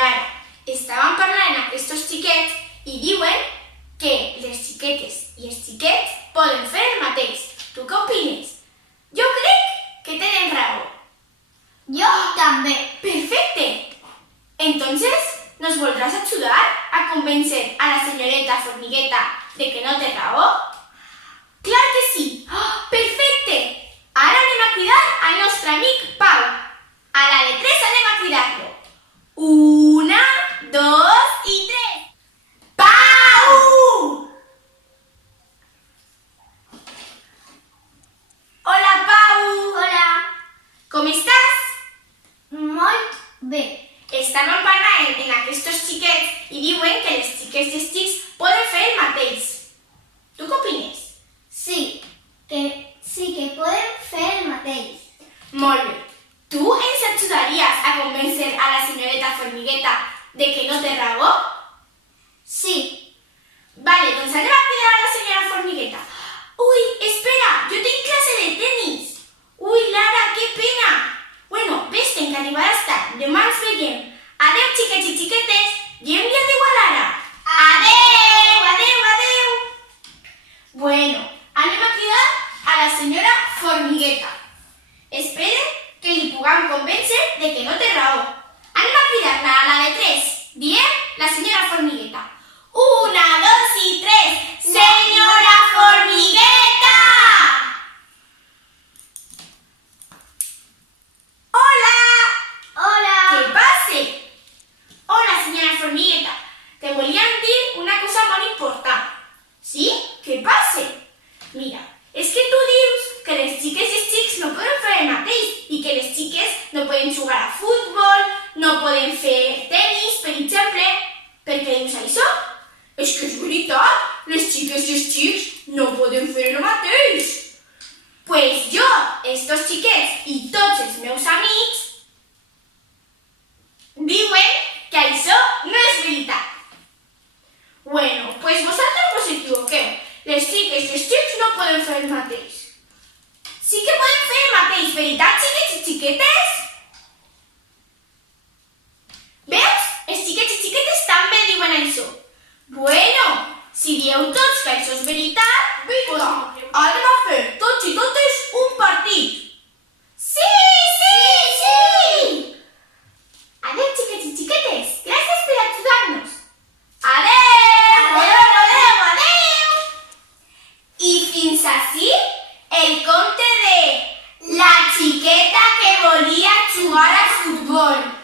Lara. Estaven parlant aquests xiquets i diuen que les xiquetes i els xiquets poden fer el mateix. Tu què opines? Jo crec que tenen raó. Yo també. Perfecte. Entonces, ¿nos voldrás ayudar a convencer a la señorita Formigueta de que no té raó? Clar que sí! Oh, perfecte! Ara anem a cridar al nostre amic Pau. A la de 3 anem a cridar-lo. 1, 2 i 3. Pau! Hola, Pau! Hola. Com estàs? Molt bé. Estàvem parlant en aquests xiquets i diuen que les xiques i els xics poden fer el mateix. Tu què opines? Sí que podem fer el mateix. Molt bé. Tu ens ajudaries a convèncer a la senyoreta Formigueta de que no té raó? Sí. Vale, doncs anem a cridar a la senyora Formigueta. Ui, espera, jo tinc classe de tenis. Ui, Lara, que pena. Bueno, vés-te'n, que arribaràs tard. Demà ens veiem. Adeu, xiquets i xiquetes. I adeu a Lara. Adeu, adeu, adeu. Bueno, anem a cridar a la senyora Formigueta. Espere que li puguem convèncer de que no té raó. Anem a cridar-la a la de 3. Diem la senyora Formigueta. 1, 2 i 3. Senyora Formigueta! Hola! Hola. ¿Qué pase? Hola, señora Formigueta. Te volíem dir una cosa molt important. ¿Sí? ¿Qué pase? Mira, és que tu dius que les xiques i els xics no poden fer el mateix i que les xiques no poden jugar a futbol, no poden fer tenis, per exemple. Per què dius això? És que és veritat, les xiques i els xics no poden fer el mateix. Pues jo, estos xiquets i tots els meus amics diuen que això no és veritat. Bueno, pues vosaltres vos equivoqueu. Les xiques i els xics no poden fer el mateix. Sí que poden fer el mateix, veritat, xiquets i xiquetes? Veus? Els xiquets i xiquetes també diuen això. Bueno, si dieu tots que això és veritat, vinga, anem a fer tots i totes un partit. Sí, sí, sí! Adeu, xiquets i xiquetes. Gràcies per ajudar-nos. Adeu, adeu, adeu, adeu. I fins ací el conte de la xiqueta que volia jugar a futbol.